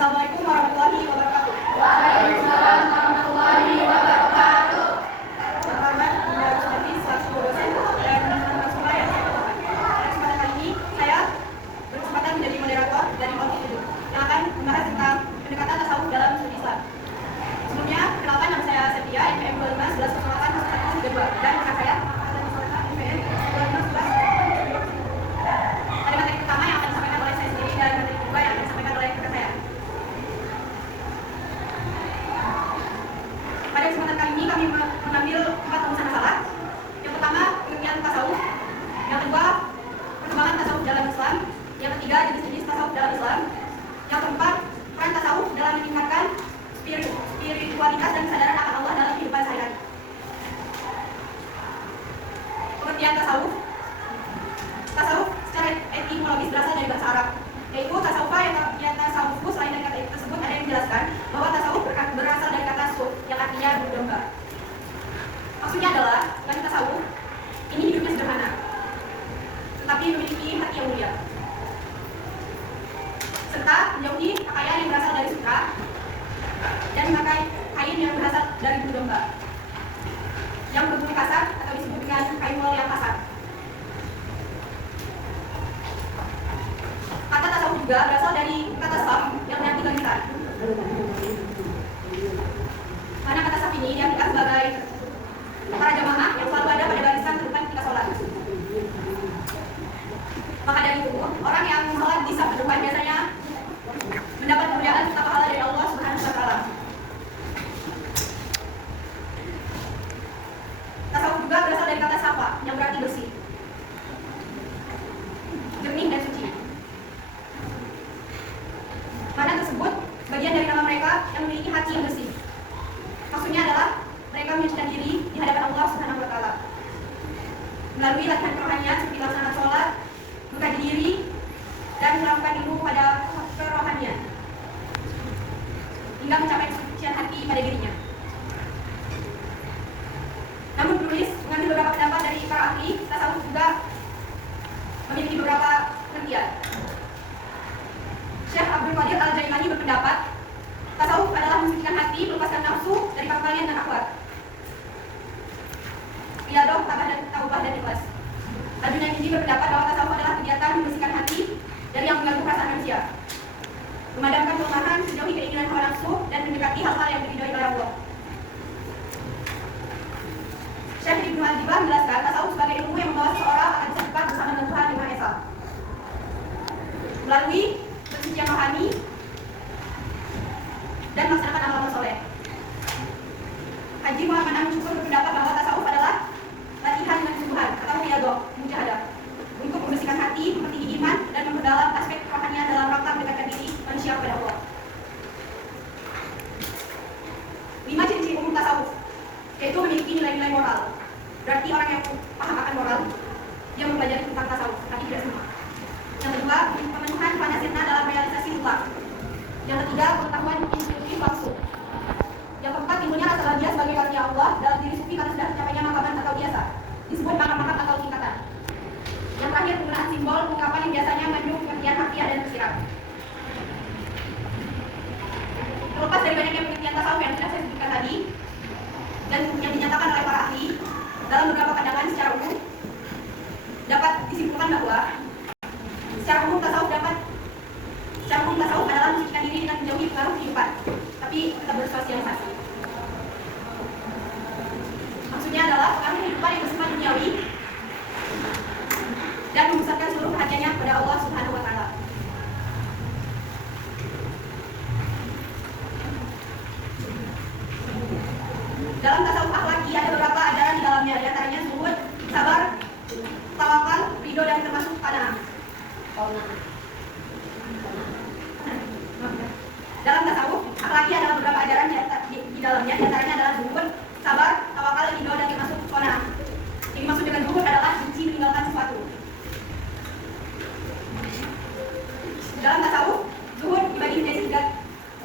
Assalamualaikum warahmatullahi wabarakatuh. Waalaikumsalam warahmatullahi wabarakatuh. Selamat menghadapi selaku dosen dan narasumber yang saya katakan. Pada kesempatan kali ini, saya berkesempatan menjadi moderator dari Multitude yang akan membahas tentang pendekatan tasawuf dalam studi Islam. Sebelumnya, kenalkan nama saya Septia, NPM 25-1108-132, dan rekan saya NPM 25-11. Ada materi pertama yang akan disampaikan oleh saya sendiri dan materi kedua yang akan disampaikan oleh rekan saya. Pada kesempatan kali ini kami mengambil 4 rumusan masalah. Yang pertama, pengertian tasawuf. Yang kedua, perkembangan tasawuf dalam Islam. Yang ketiga, jenis-jenis tasawuf dalam Islam. Yang keempat, peran tasawuf dalam meningkatkan spiritualitas dan kesadaran akan Allah dalam kehidupan sehari-hari. Pengertian tasawuf. Tasawuf secara etimologis berasal dari bahasa Arab, yaitu tasawufa yang tasawufku. Selain dari kata itu tersebut, ada yang menjelaskan bahwa tasawuf berasal dari kata suf yang artinya berdomba. Maksudnya adalah bagi tasawuf ini hidupnya sederhana, tetapi memiliki hati yang mulia, serta menjauhi pakaian yang berasal dari sutra dan memakai kain yang berasal dari bulu domba yang berbulu kasar atau disebut dengan kain wol yang kasar. Kata tasawuf juga berasal dari kata saf yang berarti barisan. Karena kata saf ini diartikan sebagai para jamaah yang selalu ada pada barisan terdepan ketika sholat. Maka dari itu, orang yang sholat di saf terdepan biasanya mendapat kemuliaan serta pahala dari Allah Subhanahu wa Ta'ala. Tasawuf juga berasal dari kata safa yang berarti bersih, jernih dan suci. Mana tersebut bagian dari nama mereka yang memiliki hati yang bersih. Maksudnya adalah mereka menyucikan diri di hadapan Allah Subhanahu wa Ta'ala melalui latihan rohanian seperti melaksanakan sholat, mengkaji diri, dan melakukan ilmu pada kerohanian hingga mencapai kesucian hati pada dirinya. Namun penulis mengambil beberapa pendapat dari para ahli tasawuf juga memiliki beberapa pengertian. Syekh Abdul Qadir Al-Jailani berpendapat tasawuf adalah mensucikan hati, melepaskan nafsu dari pangkalian dan akhwat, riyadoh, taubah dan ikhlas. Al-Junaidi berpendapat bahwa tasawuf adalah kegiatan membersihkan hati dari yang mengganggu perasaan manusia, memadamkan kelemahan, menjauhi keinginan hawa nafsu, dan mendekati hal-hal yang diridhoi oleh Allah. Syekh Ibnu Al-Jibah menjelaskan tasawuf sebagai ilmu yang membawa seseorang akan bisa dekat bersama dengan Tuhan Yang Maha Esa melalui pensucian rohani dan melaksanakan amal soleh. Haji Muhammad Amin Syukur berpendapat bahwa tasawuf adalah latihan dengan kesungguhan atau riyadoh, mujahadah, untuk membersihkan hati, mempertinggi iman, dan memperdalam aspek kerohanian dalam rangka mendekatkan diri manusia kepada Allah. 5 ciri-ciri umum tasawuf, yaitu memiliki nilai-nilai moral. Berarti orang yang paham akan moral, dia mempelajari tentang tasawuf, tapi tidak semua. Yang kedua, pemenuhan panasirna dalam realisasi mutlak. Yang ketiga, pengetahuan intuitif langsung. Yang keempat, timbulnya rasa bahagia sebagai karunia Allah dalam diri sufi karena sudah tercapainya makaman atau biasa, disebut makam-makam atau tingkatan. Yang terakhir, penggunaan simbol ungkapan yang biasanya mengandung pengertian harfiah dan tersirat. Terlepas dari banyaknya pengertian tasawuf yang sudah saya sebutkan tadi dan yang dinyatakan oleh para ahli, dalam beberapa pandangan secara umum dapat disimpulkan bahwa secara umum tasawuf adalah mensucikan diri dengan menjauhi pengaruh kehidupan, tapi tetap bersosialisasi. Maksudnya adalah pengaruh kehidupan yang bersifat duniawi dan memusatkan seluruh perhatiannya kepada Allah Subhanahu wa Ta'ala. Dalam tasawuf akhlaki ada beberapa ajaran di dalamnya, di antaranya zuhud, sabar, tawakal, ridho, dan termasuk qanaah. Dalam tasawuf akhlaki ada beberapa ajaran di dalamnya, di antaranya adalah zuhud, sabar, tawakal, ridho, dan termasuk qanaah. Yang dimaksud dengan zuhud adalah benci meninggalkan sesuatu. Dalam tasawuf, zuhud dibagi menjadi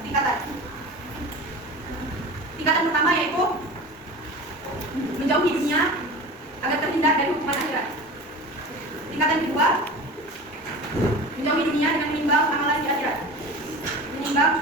3 tingkatan. Tingkatan pertama yaitu menjauhi dunia agar terhindar dari hukuman akhirat. Tingkatan kedua, menjauhi dunia dengan menimbang amalan di akhirat, menimbang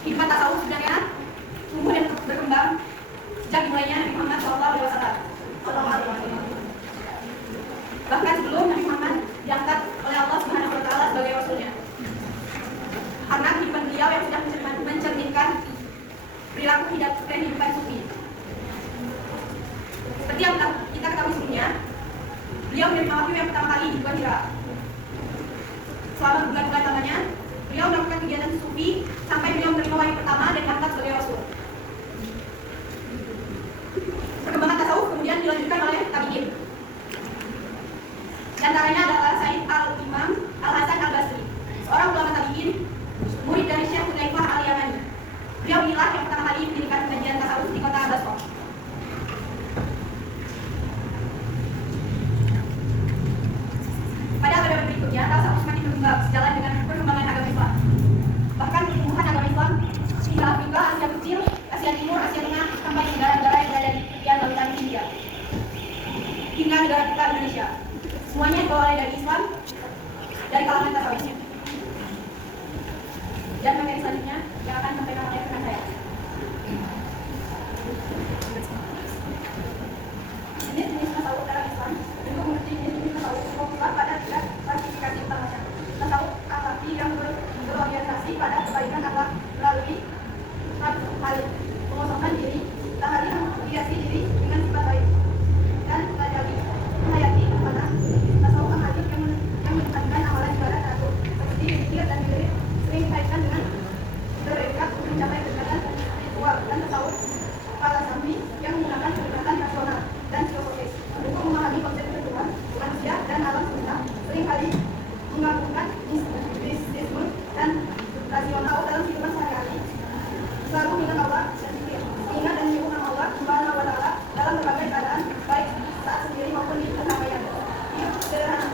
Kehidupan tasawuf sebenarnya tumbuh dan berkembang sejak dimulainya Nabi Muhammad SAW. Bahkan sebelum Nabi Muhammad diangkat oleh Allah Subhanahu wa Ta'ala sebagai rasulnya. Karena kehidupan beliau yang sudah mencerminkan perilaku kehidupan sufi. Seperti yang kita ketahui sebelumnya, beliau menerima wahyu yang pertama kali di Gua Hira. Selama bulan-bulan lamanya, beliau melakukan kegiatan sufi sampai beliau menerima wahyu pertama dan diangkat sebagai rasul. Perkembangan tasawuf kemudian dilanjutkan oleh tabi'in. Di antaranya adalah Said al-Imam al-Hasan al-Basri, seorang ulama tabi'in, murid dari Syekh Hudzaifah al-Yamani. Beliau inilah yang pertama kali mendirikan kajian tasawuf di kota Basra. Pada abad berikutnya, tasawuf semakin berkembang sejalan dengan perkembangan agama Islam. Bahkan pertumbuhan agama Islam hingga Afrika, Asia Kecil, Asia Timur, Asia Tengah, sampai negara-negara yang berada di tepian lautan Hindia, hingga negara kita Indonesia. Semuanya dibawa dari Islam, dari kalangan tasawuf. Dan materi selanjutnya yang akan disampaikan oleh rekan saya. Jenis tasawuf dalam Islam. Untuk mengerti jenis tasawuf, fokuslah pada tiga klasifikasi utamanya. Tasawuf akhlaki yang berorientasi pada kebaikan akhlak melalui hal pengosongan diri, tahari menghiasi diri dengan sifat baik, dan menghayati amanah. Tasawuf akhlaki yang menekankan amalan ibadah teratur seperti zikir dan wirid sering dikaitkan dengan berdekat untuk mencapai kedekatan spiritual, dan tasawuf falsafi yang menggunakan pendekatan rasional dan filosofis untuk memahami konsep kehidupan manusia dan alam semesta, seringkali menggabungkan mistisisme dan rasional dalam kehidupan sehari-hari. Selalu mengingat Allah dan zikir, mengingat dan menyebut nama Allah Subhanahu wa Ta'ala dalam berbagai keadaan, baik saat sendiri maupun di keramaian. Hidup sederhana,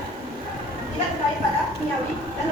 tidak terkait pada duniawi dan